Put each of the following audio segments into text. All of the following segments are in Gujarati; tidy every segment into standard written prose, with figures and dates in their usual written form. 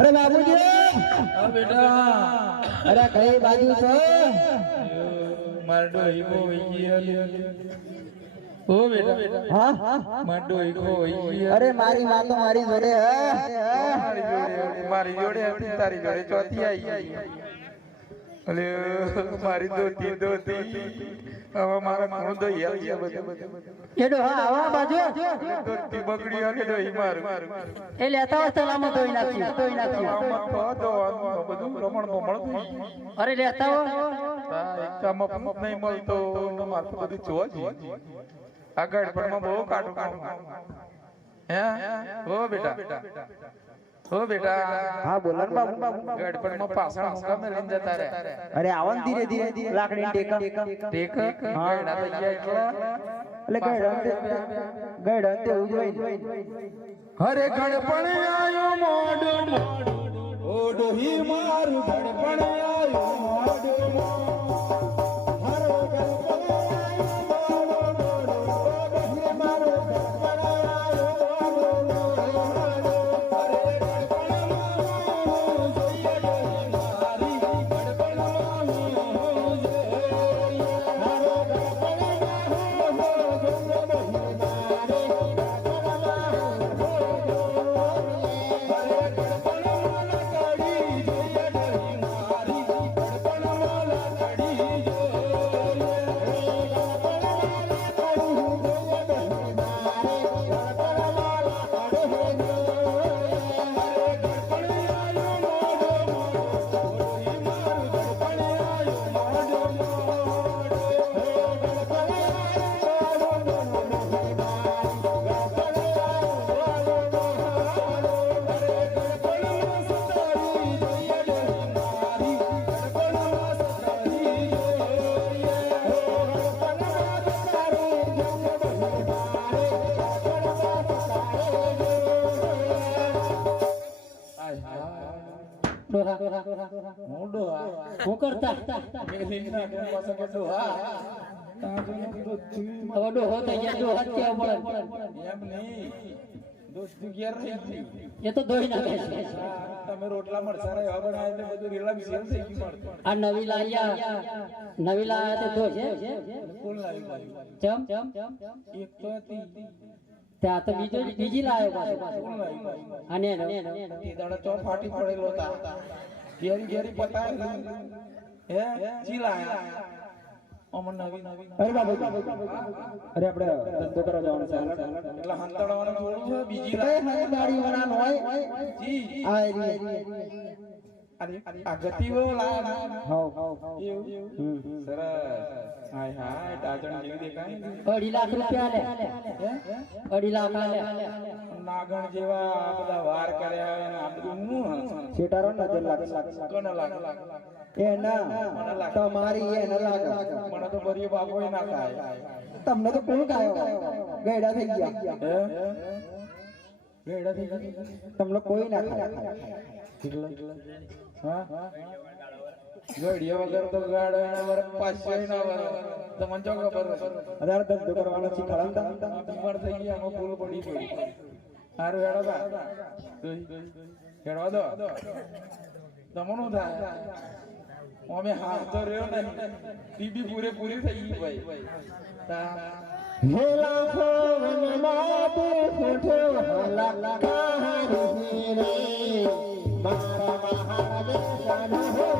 अरे बाबूजी बेटा अरे कई बाजू छो मार डोही को ओ बेटा हाँ मार डोही को अरे मारी माँ तो मारी जोड़े है मारी जोड़े तारी जोड़े चौथी आई अरे मारी दोती अब मारा खून दो यार ये केडो हाँ आवा बाजू दोती बकड़ी आके डोही मार ए लेता हो सलाम तो ही नाची दो બધું રમણ ભમણ अरे लेता हो એક કામ નહીં મળતો મારું બધું જોવા જ આ ગડપણમાં બહુ કાટું હે ઓ બેટા ओ बेटा हाँ बोला बाबू गड़पड़ में पासण होगा में लेन जाता रे अरे आवन धीरे धीरे लाकड़ी टेका हाँ गड़ा तो ये इतना अरे गड़ते उजवाई अरे गड़पड़ आयो मोड़ ओ डोही मारू गड़पड़ आयो मोड़ हरे गड़पड़ आयो मोड़ मारू गड़पड़ आयो वो करता डो होता है जो हत्या पड़े ये तो दो ही ना તમે રોટલા મરસા રે હવે બનાય એટલે બધું રેલા મિસલ થઈ ગયું મળતો आ नवी लाया तो दो છે ફૂલ લાવી ચમ એક તો હતી ત્યાં તો બીજી લાયો પાછો ફૂલ લાવી અને તે દાડા તો ફાટી પડેલો હતા ઘેરી ઘેરી પતાય હે ચીલાયા અમન નવી અરે બાબુ અરે આપણે ધંધો કરવા જવાનું છે એટલે હંતડવાનું થોડું છે બીજી કઈ હે ગાડી વાળાનો હોય જી આ અરે આ ગતિવો લાયા હાઉ સરસ હાય હાય ડાજણ જેવી દેખાય 2.5 લાખ રૂપિયા લે 2.5 લાખ લે નાગણ જેવા આ બધા વાર કર્યા અને આ બધું હું સેટારો નજર લાગે કોને લાગે એ ના તમારી એ ન લાગે મને તો બરિયો બાપો ના ખાય તમને તો કોણ ખાયો ગયડા થઈ ગયા ગેડા થઈ ગયા તમને કોઈ ના ખાય હા ગડિયા વગર તો ગાડો એના વર પાછો ના વર તમને જો ખબર અધાર ધંધો કરવાનો છે ખળંતા ઉમર થઈ ગઈ આમાં ફૂલ પડી હારું હેડો બા હેડવા દો તમનું થાય અમે હાથ તો રહ્યો નહીં ટીબી પૂરેપૂરી થઈ ગઈ ભાઈ હે લાખો વનમાતે ફોટો હલા કહાની રે મારા મહાદેવ સાનો હો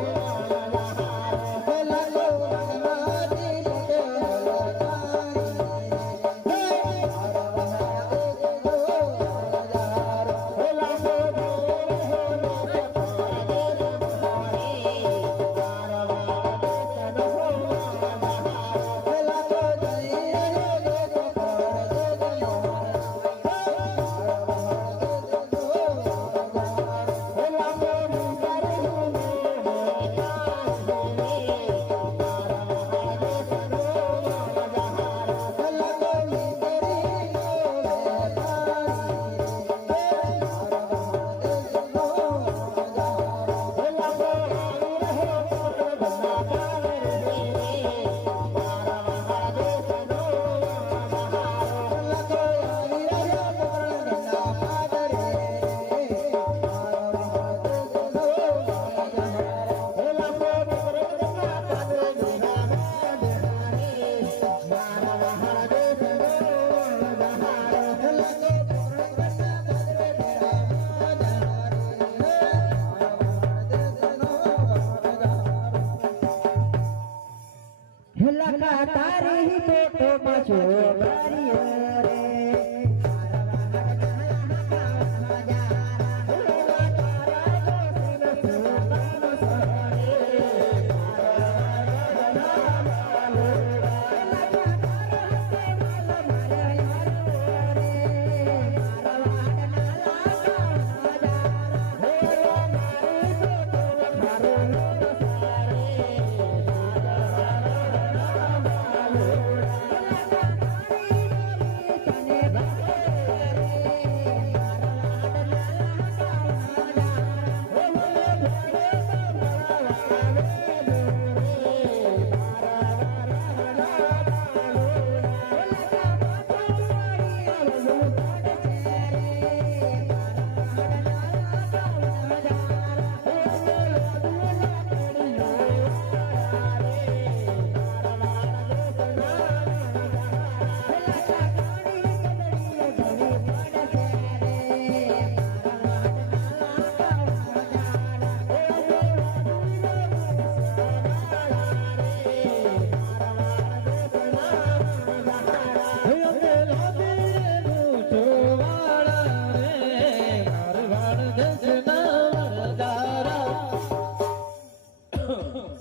લાખા તારી ફોટોમાં છોકરીઓ રે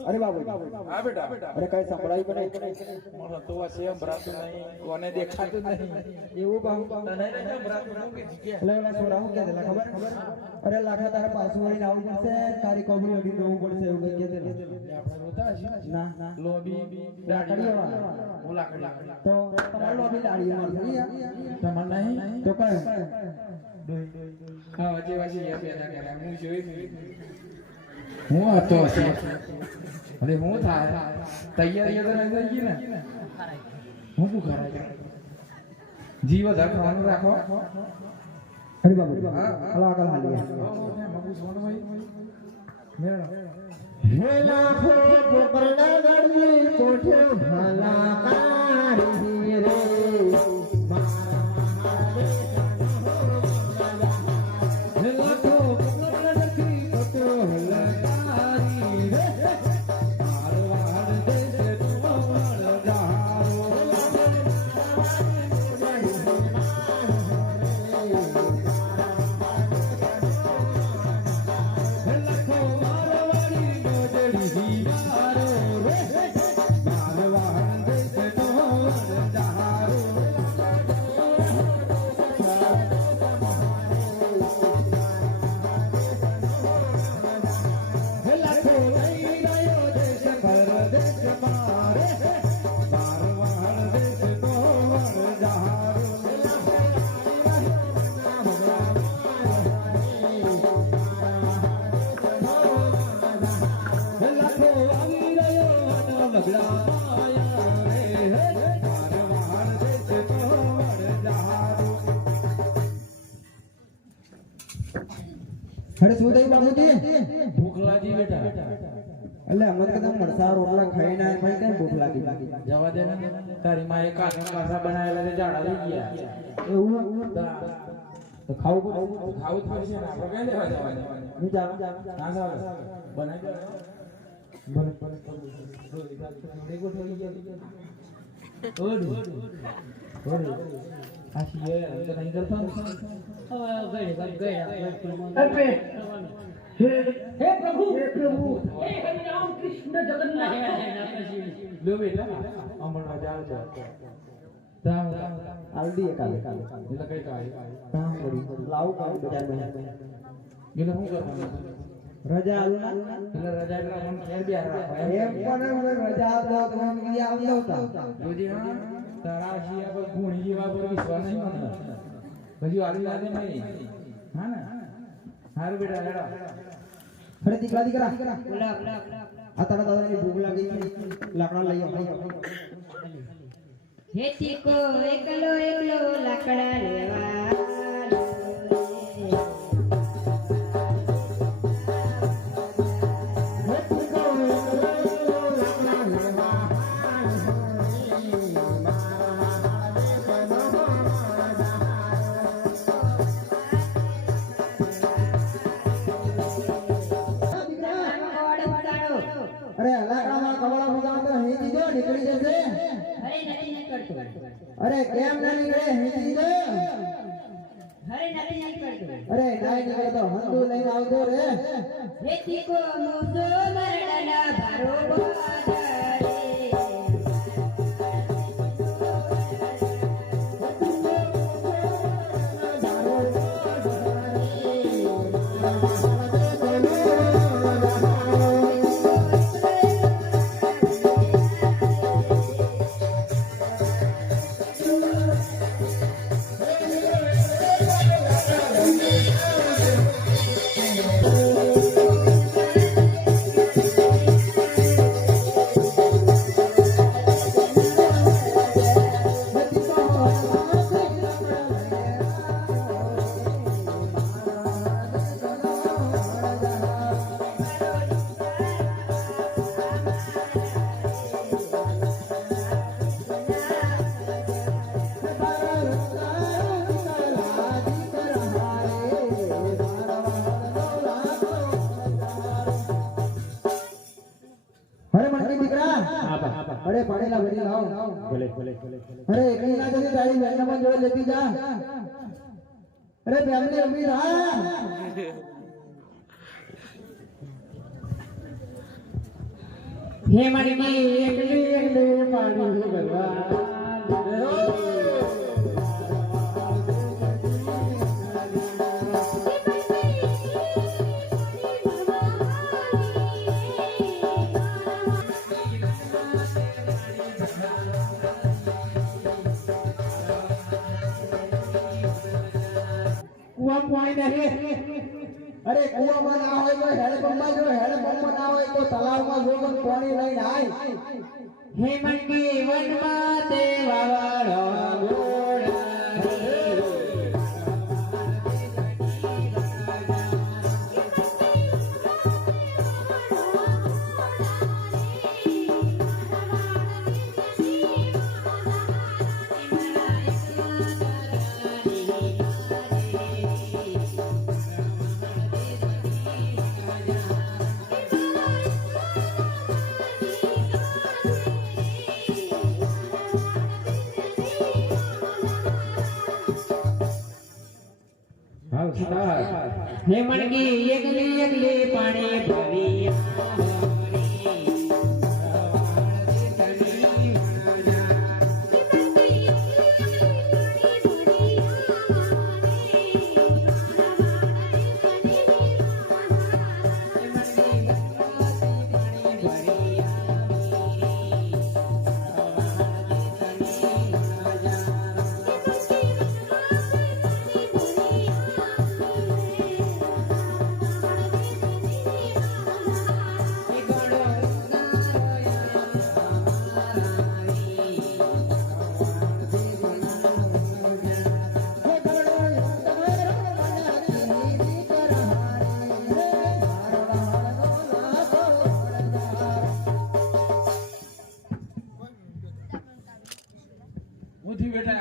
અરે બાબુ હા બેટા અરે કઈ સંભળાયું કે નહીં મને તો આ સેમ ભરાતું નહીં કોને દેખાતું નહીં એવું બાબુ તને નહીં ભરાતું હું કે જીકે એટલે ઓલા છોરા હું કહેતા ખબર અરે લાખા તારા પાછું વળીને આવવું પડશે તારી કોબરી અડી જવું પડશે એવું કઈ કહેતે આપણે રોતા છીએ ના ના લોબી લાકડીઓ હું લાકડી તો તમારે લોબી લાડી મારશે તમાર નહીં તો કઈ હા વચ્ચે વચ્ચે યાદ કર્યા હું જોઈ હું હતો અરે હું થાય તૈયારી તો નહીં થઈ ગઈ ને હું શું કરાય જીવ રાખવાનું રાખો અરે બાબુ હલા આગળ હાલી મગુ સોનભાઈ મેળો હે લાખો પોકરડા ગળવી કોઠે ભલા કારી રે અરે શું થઈ બાબુજી ભૂખ લાગી બેટા એટલે અમે તો કદમ મરસા રોટલા ખાઈને આયા ભાઈ કઈ ભૂખ લાગી જવા દે ને તારી માએ કાસા બનાવેલા તે ઝાડા લઈ ગયા એવું તો ખાવું ખાવું થશે ને આપણે કઈ લેવા જવાનું હું જાવ હા સાહેબ બનાવી દે हे प्रभु हे हरि राम कृष्ण जगन्नाथ लो बेटा અમણવા જાવ છો જાવ આલદી કાલે એટલે કઈ કાય કામ કરી લાવ કામ બજારમાં એટલે શું કરવાનું રજા આલુ ના એટલે રજા એટલે મન ખેર બી રાખો એમ પણ મને રજા આપો તો મને કીધી આવ નહોતા જોજી હા તારા શિયા પર ગુણી જેવા પર વિશ્વાસ નહીં મને પછી આલી લાગે નહીં હા ને હારું બેટા હેડો અરે દીકરા આ તારા દાદાની ભૂખ લાગી છે લાકડા લઈ આવ હે ચીકો એકલો એકલો લાકડા લેવા અરે લાકડામાં કવળા મુગામ તો હી દીધો નીકળી જશે અરે કેમ ના નીકળે હિંચી દે હરે નથી નીકળતું. અરે નાઈ નીકળે તો હંદુ લઈને આવજો રે હે તીકો મોસો મરડાના ભારો બાદરે. અરે મનકી દીકરા અરે પાણીલા ભરી લાવ અરે એકલી ના જતી તારી બેનને પણ જોડે લેતી જા અરે ફેમિલી અમી રહા હે મારી એકલી એકલી પાણી ભરવા કુવા પાણી નહીં અરે કુવામાં ના હોય તો હેડપંપમાં જો હેડપંપમાં ના હોય તો તલાવમાં જો પણ પાણી લઈને આય હે મનકી વનમાં તે વાવાળો ગોળા હે મનકી એકલી એકલી પાણી ભરી ઉઠી બેટા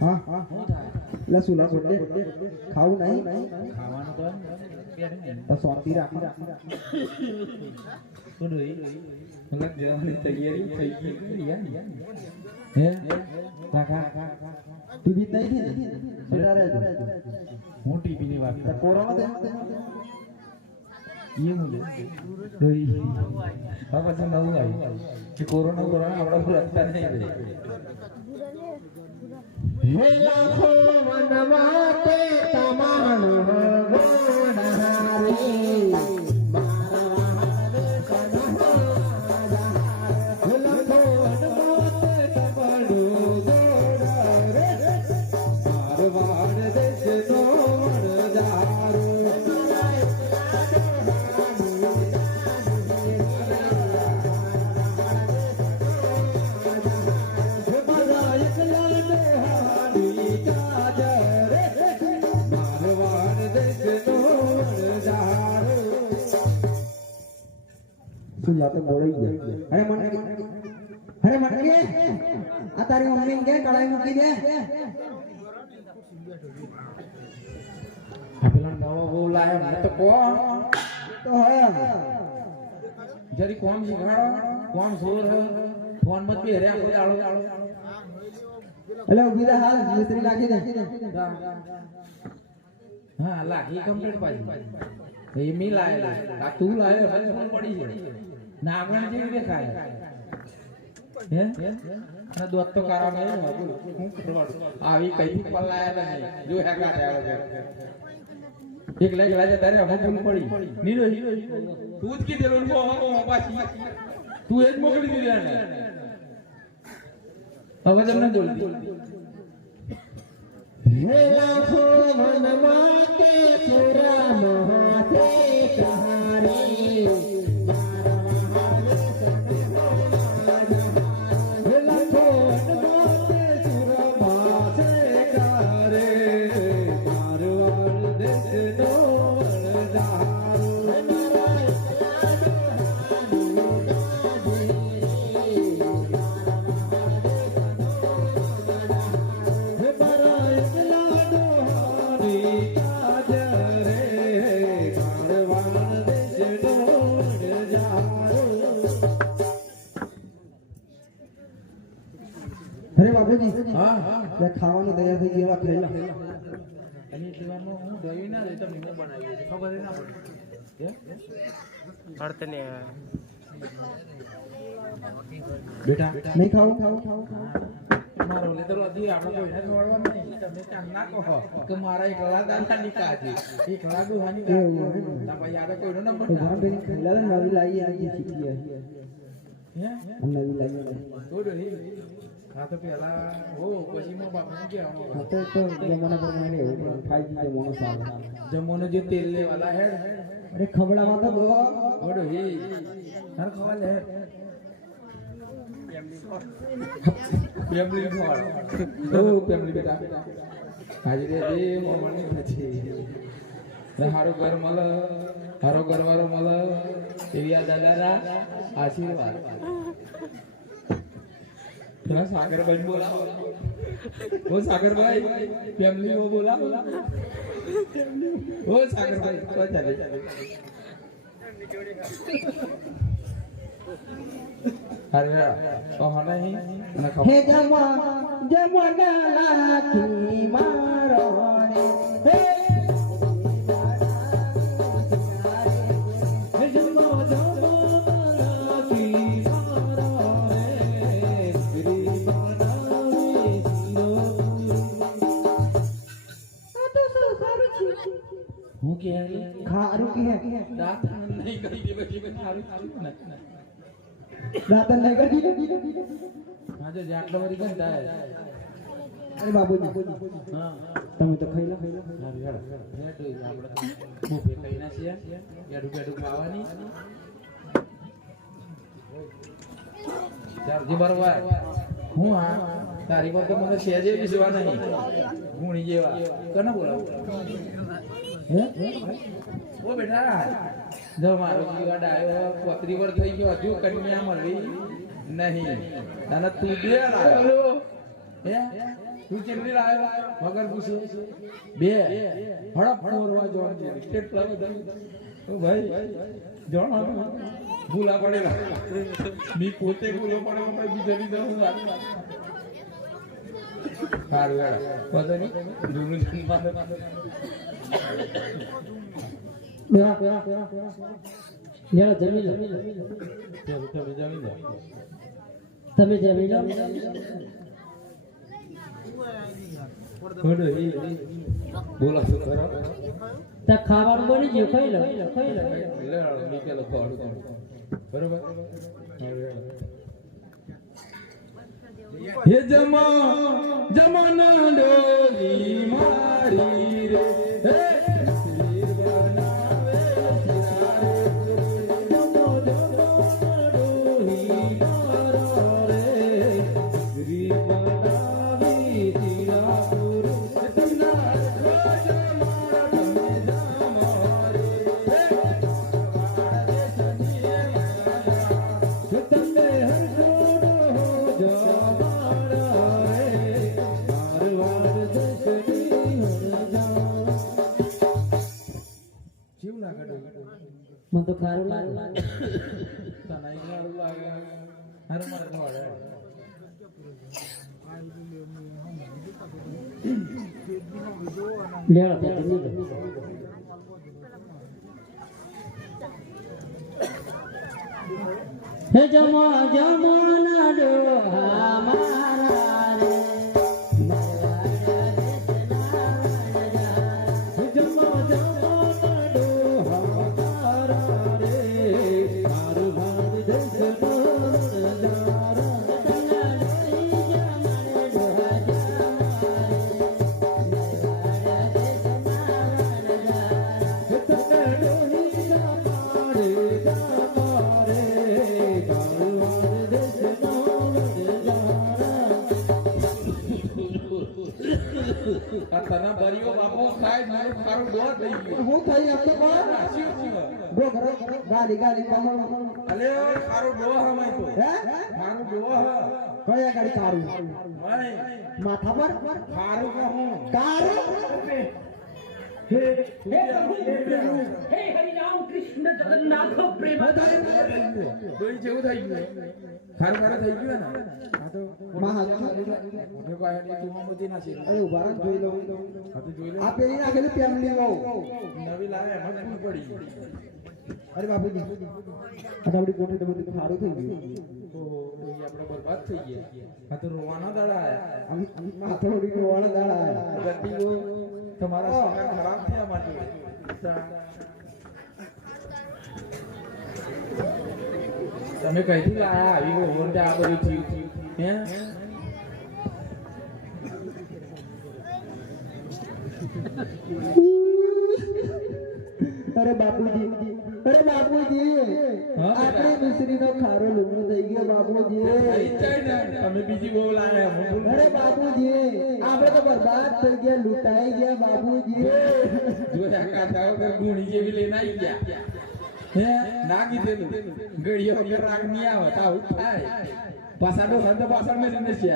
હા હા લસુ લસુ ખાવું નહીં ખાવાનું તો તો સોતી રાખો શું રોઈ મતલબ જવાની તૈયારી થઈ ગઈ હે કાકા ટીવી નહીં થી બેટા રહેજો હું ટીવી ની વાત તો કોરોના દે ये मुझे रोई अब ऐसा ना हुआ कि कोरोना अपना को लगता नहीं હે લાખો વનમાં તે તમાણ ગોડારી સુલા તો બોળી ગઈ અરે મટકી આ તારી મમ્મી કે કડાઈ મૂકી દે પેલા નવો બહુ લાયો ને તો કોણ તો હે જરી કોણ શીખવાડો કોણ સોર હે ફોન મત બી હેરે આખો દાડો એટલે ઉભી રહે હાલ મિસ્ત્રી નાખી દે હા લાગી કમ્પ્લીટ પાછી એ મી લાય આ તું લાય મને ફોન પડી છે ના આપણે જેવી દેખાય હે ના દોત તો કારા ગયો હું કરવાડું આવી કઈ પલાયા નહીં જો હે કાઢ્યા એક લાખ લાજે તારે હવે ફોન પડી નીરો તું જ કીધેલું કો પાછી તું એ જ મોકલી દીધી ને હવે તમને બોલતી હે લાખો મનમાં કે પૂરા મોહતે કહારી અરે બાપુજી હા લે ખાવાનું તૈયાર થઈ ગયું ખાઈ લો અને જીવનમાં હું દઈ ના દઈ તમને હું બનાવી છે ખબર ના પડે અડતને બેટા નહીં ખાવું મારો લેતરો અધી આપણે કોઈ નથી વળવા નહીં તમે ત્યાં ના કહો કે મારા એકલા દાદા ની કાજી એકલા દુહાની ના ભાઈ આવે કોઈનો નંબર ના ભાઈ ખેલા નવી લાવી આવી શીખી હે નવી લાવી થોડો હી હા તો પેલા હો પછી મો બાપા કે આવો તો જમાના પ્રમાણે એવું 5G જમાનો સારો જમવાનો જે તેલ લેવાલા હે અરે ખબડામાં તો બહુ થોડો હી હર ખવા લે ફેમિલી ફોડ ઓ ફેમિલી બેટા હાજરી દે મોમણી પછી હારો ઘર મલ હારો ઘરવાળો મલ એવી આ દાદાના આશીર્વાદ પેલા સાગરભાઈ બોલાવો ઓ સાગરભાઈ ફેમિલી ઓ બોલાવો ઓ સાગરભાઈ તો ચાલે અરે તો હને અને હે જમના લાખી મારો રે હે હું કે ખારું કે દાંત નહીં કરી દે પછી ખારું ને દાતન નહીં કરી આજે જાટલો વરી ગન થાય અરે બાબુજી હા તમે તો ખાઈ લો આપણે હું પે કઈ ના છે યાડું બેડું ખાવાની ચાર જે બરોબર હું હા તારી પર તો મને સેજે વિશ્વાસ નહીં ગુણી જેવા કને બોલાવ હે ઓ બેટા જો મારો જીવા ડાયો પોતરી પર થઈ ગયો હજુ કન્યા મળવી નહીં તને તું બે લાવ્યો હે તું ચેટલી લાવ્યો વગર પૂછે બે હડપ ફોરવા જોન છે કેટલા બધા ઓ ભાઈ જોણ ભૂલા પડેલા મી પોતે ભૂલો પડ્યો ભાઈ બીજાની દઉં સારું યાર પતા નહીં જૂનું જન્મ તમે જમી લો બોલો શું કરો તા ખાવાનું બની ગયું ખાઈ લો ખાઈ લો લે નીકળો થોડું બરોબર હે જમાના ડોલી મારી રે હે મને તો ખારું લાગે તને લાગે હારું મારે તો વાળે. લેવા દે દીધું. હે જમા જમાના ડોહા મારા રે આ તને બરિયો બાપો સાહેબ મારું ખારું ડોર થઈ ગયું. હું થઈ એમ તો કોણ નાસ્યું છું. ગો કરો ગાલી ગાલી કામો અલે ખારું ડોહ હમાય તો. હે ખારું ડોહ. કયા ગાડી કારું ભાઈ માથા પર ખારું કહું. કારું હે હરિરામ કૃષ્ણ જગન્નાથ પ્રેમ ડોહી જેવું થઈ ગયું. ખારું ખારું થઈ ગયું ને. હા તો મહા મોઢે પાયાની તું મોતી ના છે. અરે ઉભા રહો, જોઈ લો હા તો જોઈ લે. આ પેલી નાખેલી પેમલી વહુ નવી લાવે એમાં જ ભૂલ પડી. અરે બાપુજી આ તો આપણી કોઠી તો બધું સારું થઈ ગયું ઓહો ડોહી આપણે બરબાદ થઈ ગયા. હા તો રોવાના દાડા આયા. માથો ઉડીને વાળા દાડા આયા. ગંદીઓ તમારા સંસ્કાર ખરાબ થયા માટે. તમે કઈથી લાયા આવી ગયો આ બધું થયું હે? અરે બાપુજી હા? આપણે મિશ્રીનો ખારો લુગડો થઈ ગયો બાપુજી થઈ જાય ને. તમે બીજી બહુ લાયા હું ભૂલ અરે બાપુજી આપણે તો બરબાદ થઈ ગયા, લૂંટાઈ ગયા બાપુજી. જોયા કાઢા વગર ગુણી જેવી લઈને આવી ગયા હે? ના કીધેલું ગળીઓ વગર રાગ નહીં આવે તો આવું થાય. પાછાનો સંત પાછળ મેં જઈને છે.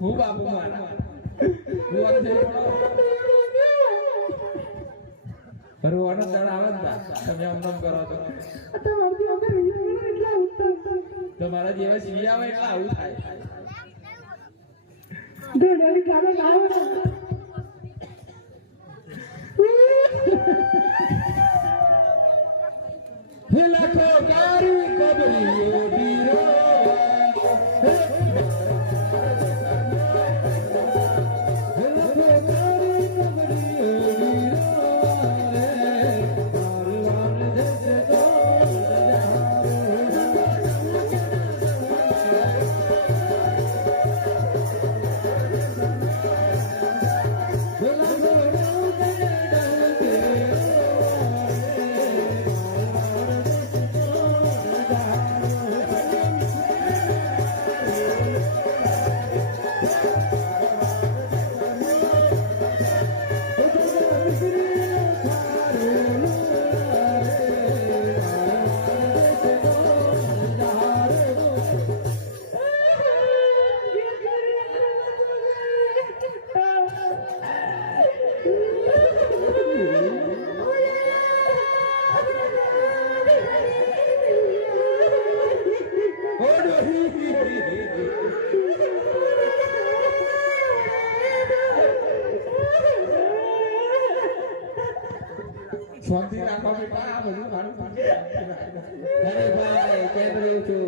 હું બાપુ મારા હું અંતે રોવાનો દળ આવે ને તમે અમનમ કરો તો તમારા જેવા સિંહ આવે એટલે આવું થાય. લાખો કારી કબરીઓ બીરો શાંતિ રાખો બેટા. આ બધું મારું અરે ભાઈ કેમ રહ્યો છો?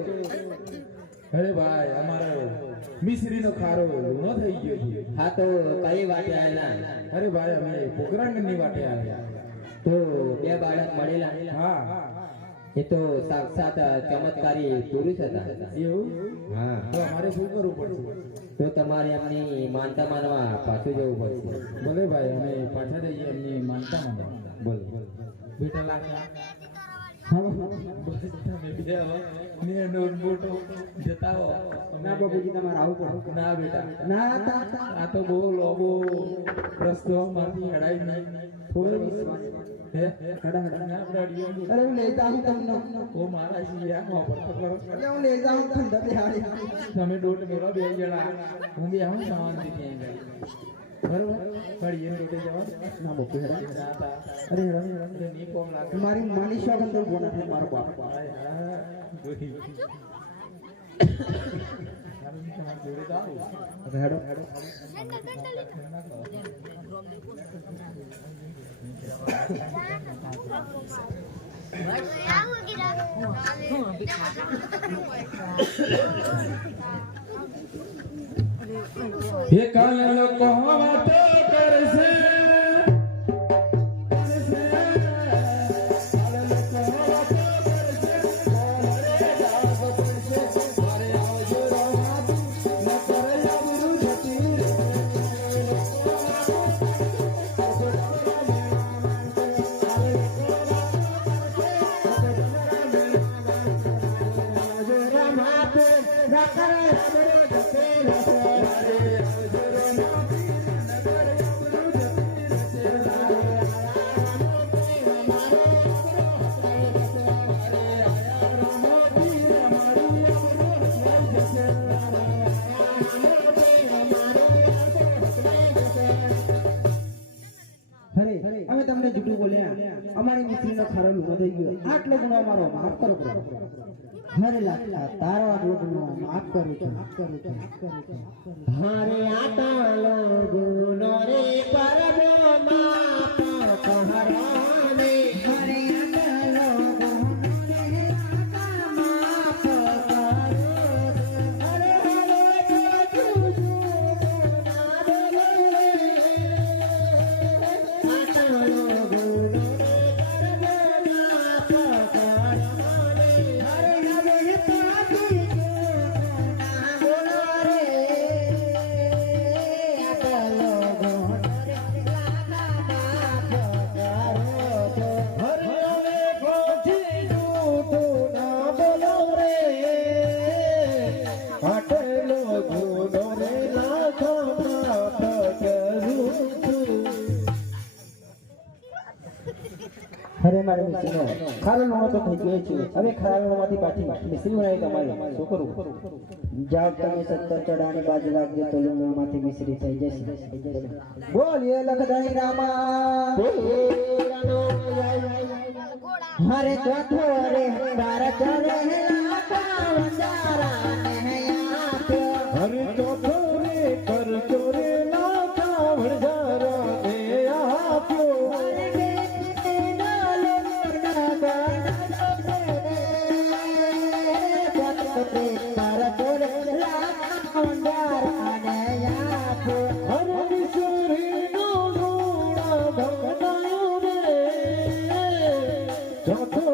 અરે ભાઈ અમારો મિશ્રીનો ખારો લૂણો થઈ ગયો છે. હા તો કઈ વાટે આવેલા? અરે ભાઈ અમે પોકરણની વાટે આવ્યા. તો બે બાળક મળેલા. હા એ તો સાક્ષાત ચમત્કારી પુરુષ હતા. એવું? હા તો અમારે શું કરવું પડશે? તો તમારે એમની માનતા માનવા પાછું જવું પડશે. ભલે ભાઈ અમે પાછા જઈએ એમની માનતા માનવા. બોલો બેટા લાખા જતા હો. ના બાપુજી તમારે આવું પડે. ના બેટા ના આ તો બહુ લોબો રસ્તો માંથી હેડાઈ નહીં. થોડો વિશ્વાસ હે ના ડાડીઓ. અરે હું લઈ જાઉં તમને. ઓ મારા શિયા પર તો કરો. એટલે હું લઈ જાઉં ઠંડા બિહારી. તમે દોઢ મેળો બે જણા હું બી આવું શાંતિ ત્યાં ઘડીએ રોટે જવા ના બોકે હેડા અરે ની કોમ લાગે મારી માની શોગન તો બોના થાય મારો બાપ જોઈ જોડે જાવ હેડો ये काल लोको वातो करसे અમે તમને જૂઠું બોલ્યા અમારી મિત્રીનો ખારો લુગો થઈ ગયો આટલો ગુનો અમારો માફ કરો હરે લાખા તારો આટલો ગુનો માફ કરું છું હરે આટલો ગુનો રે પરબો માફ કહરાને હરે આટલો ગુનો રે માફ કરો હરે હરે જોજુ ના બોલે અરે મારે મિસ્ત્રીનો ખારો લુણો તો થઈ ગયો છે હવે ખારા લુણામાંથી પાછી મિસ્ત્રી બનાવી તમારી શું કરું જાવ તમે 70 ચડાની બાજુ રાખજો તો લુણામાંથી મિસ્ત્રી થઈ જશે બોલીએ લખદાઈ રામા હરે ચોથો રે તારા ચરે લાખા વંજારા ને આપ્યો હરે ચોથો રે કર ચોરે લાખા વણજારા ને આપ્યો ચોથો